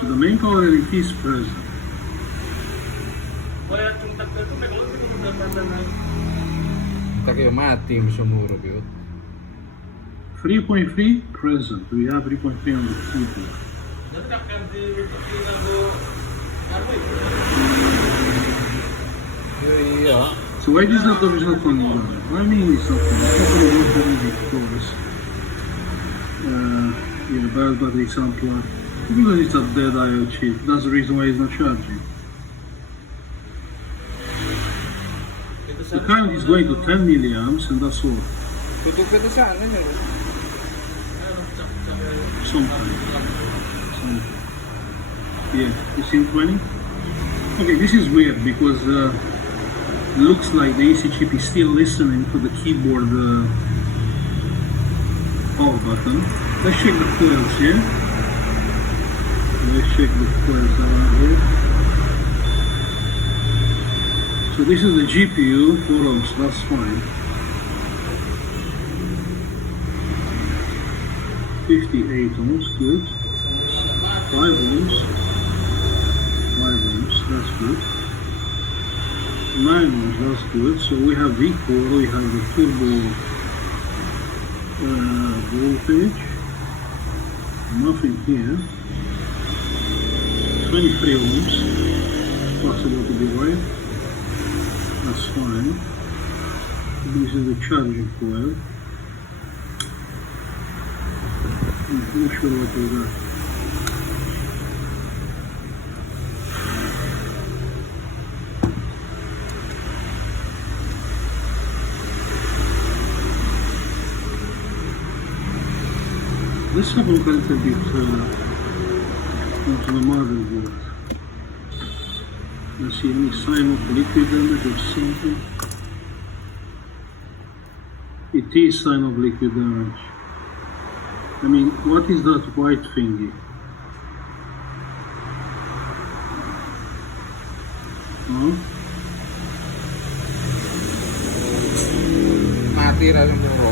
The main quality is present. Tak kayo mati yung sumuro yun. 3.3 present. We have 3.3 on the keyboard. Yeah. So why this laptop is not running? What I mean is not running because bad battery is unplugged. Because it's a dead IO chip. That's the reason why it's not charging. The current is going to 10 milliamps and that's all. Tutup ito sa ano yun? Sometimes. Yeah, you see 20? Okay, this is weird because looks like the AC chip is still listening to the keyboard power button. Let's check the coils here. Let's check the coils around here. So this is the GPU, 4 ohms, that's fine. 58 ohms, good. 5 ohms. 5 ohms, that's good. 9 ohms, that's good. So we have V-core, we have the turbo voltage. Nothing here. 23 ohms. Possible to be right. That's fine. This is the charging coil. I'm not sure what is that. Let's have a look a little bit into the motherboard. I see any sign of liquid damage or something. It is sign of liquid damage. I mean, what is that white thingy? Huh? Mati rin yung muro.